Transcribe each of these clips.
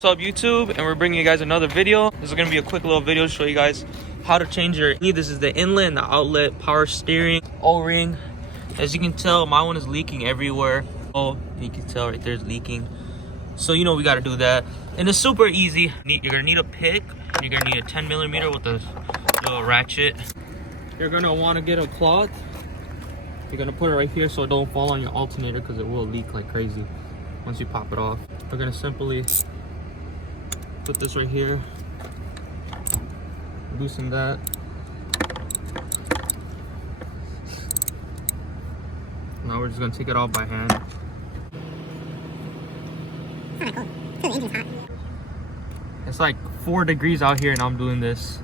What's up YouTube, and we're bringing you guys another video. This is going to be a quick little video to show you guys how to change your this is the inlet and the outlet power steering O-ring. As you can tell, my one is leaking everywhere. Oh, you can tell right there's leaking, so you know we got to do that, and it's super easy. You're gonna need a pick, and you're gonna need a 10mm with a little ratchet. You're gonna want to get a cloth. You're gonna put it right here so it don't fall on your alternator, because it will leak like crazy once you pop it off. We're gonna simply put this right here, loosen that, now we're just gonna take it off by hand. It's like 4 degrees out here and I'm doing this.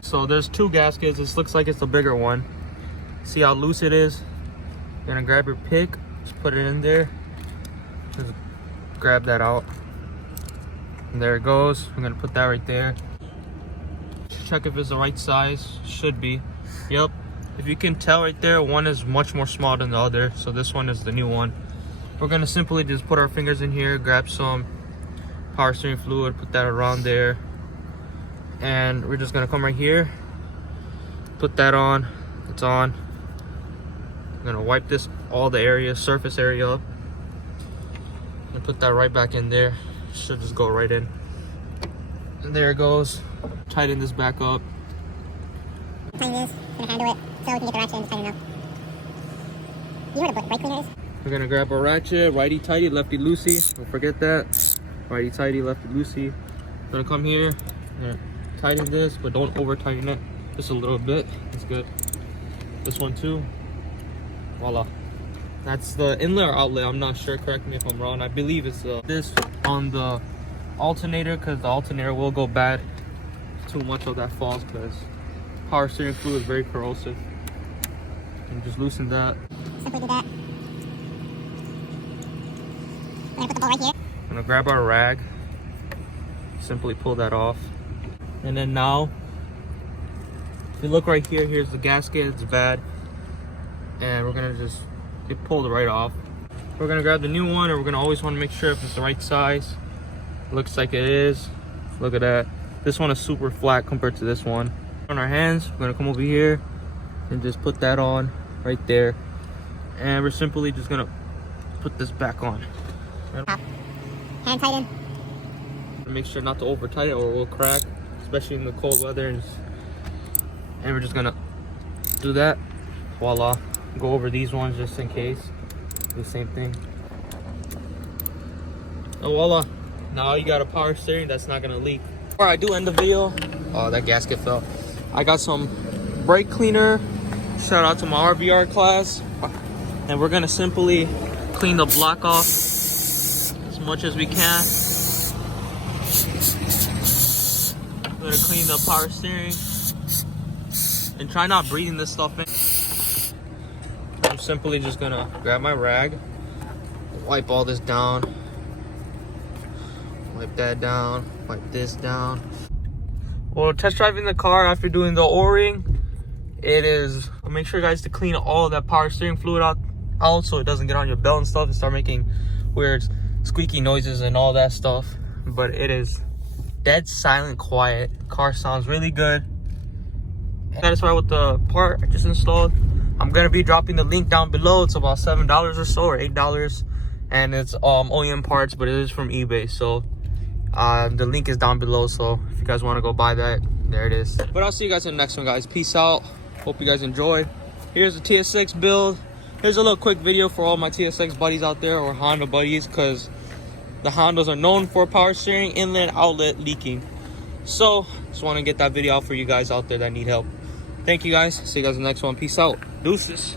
So there's 2 gaskets. This looks like it's the bigger one. See how loose it is? You're gonna grab your pick, just put it in there, just grab that out, and there it goes. I'm gonna put that right there. Check if it's the right size. Should be. Yep. If you can tell right there, one is much more small than the other, so this one is the new one. We're gonna simply just put our fingers in here, grab some power steering fluid, put that around there, and we're just gonna come right here, put that on. It's on. I'm gonna wipe this, all the area, surface area up, and put that right back in there. Should just go right in. And there it goes. Tighten this back up. Tighten this, gonna handle it so we can get the ratchet and tighten it up. You know what a brake cleaner is? We're gonna grab a ratchet, righty tighty, lefty loosey. Don't forget that. Righty tighty, lefty loosey. Gonna come here, gonna tighten this, but don't over tighten it. Just a little bit. That's good. This one too. Voila. That's the inlet or outlet. I'm not sure. Correct me if I'm wrong. I believe it's this on the alternator, because the alternator will go bad. Too much of that falls, because power steering fluid is very corrosive. And just loosen that. Simply do that. We're gonna put the bolt right here. I'm gonna grab our rag. Simply pull that off. And then now, if you look right here, here's the gasket. It's bad. And we're gonna just get pulled right off. We're gonna grab the new one, and we're gonna always want to make sure if it's the right size. Looks like it is. Look at that. This one is super flat compared to this one. On our hands, we're gonna come over here and just put that on right there, and we're simply just gonna put this back on. Hand tighten. Make sure not to over tighten or it will crack, especially in the cold weather. And we're just gonna do that. Voila. Go over these ones just in case. Do the same thing. And voila. Now you got a power steering that's not gonna leak. Before I do end the video, oh, that gasket fell. I got some brake cleaner. Shout out to my RVR class. And we're gonna simply clean the block off as much as we can. We're gonna clean the power steering. And try not breathing this stuff in. I'm simply just gonna grab my rag, wipe all this down, wipe that down, wipe this down. Well, test driving the car after doing the O-ring, I'll make sure guys to clean all of that power steering fluid out so it doesn't get on your belt and stuff and start making weird squeaky noises and all that stuff. But it is dead silent, quiet. Car sounds really good. Satisfied with the part I just installed. I'm gonna be dropping the link down below. It's about $7 or so, or $8, and it's OEM parts, but it is from eBay. So the link is down below, so if you guys want to go buy that, there it is. But I'll see you guys in the next one, guys. Peace out. Hope you guys enjoyed. Here's the TSX build. Here's a little quick video for all my TSX buddies out there, or Honda buddies, because the Hondas are known for power steering, inlet, outlet leaking. So just want to get that video out for you guys out there that need help. Thank you guys. See you guys in the next one. Peace out. Deuces.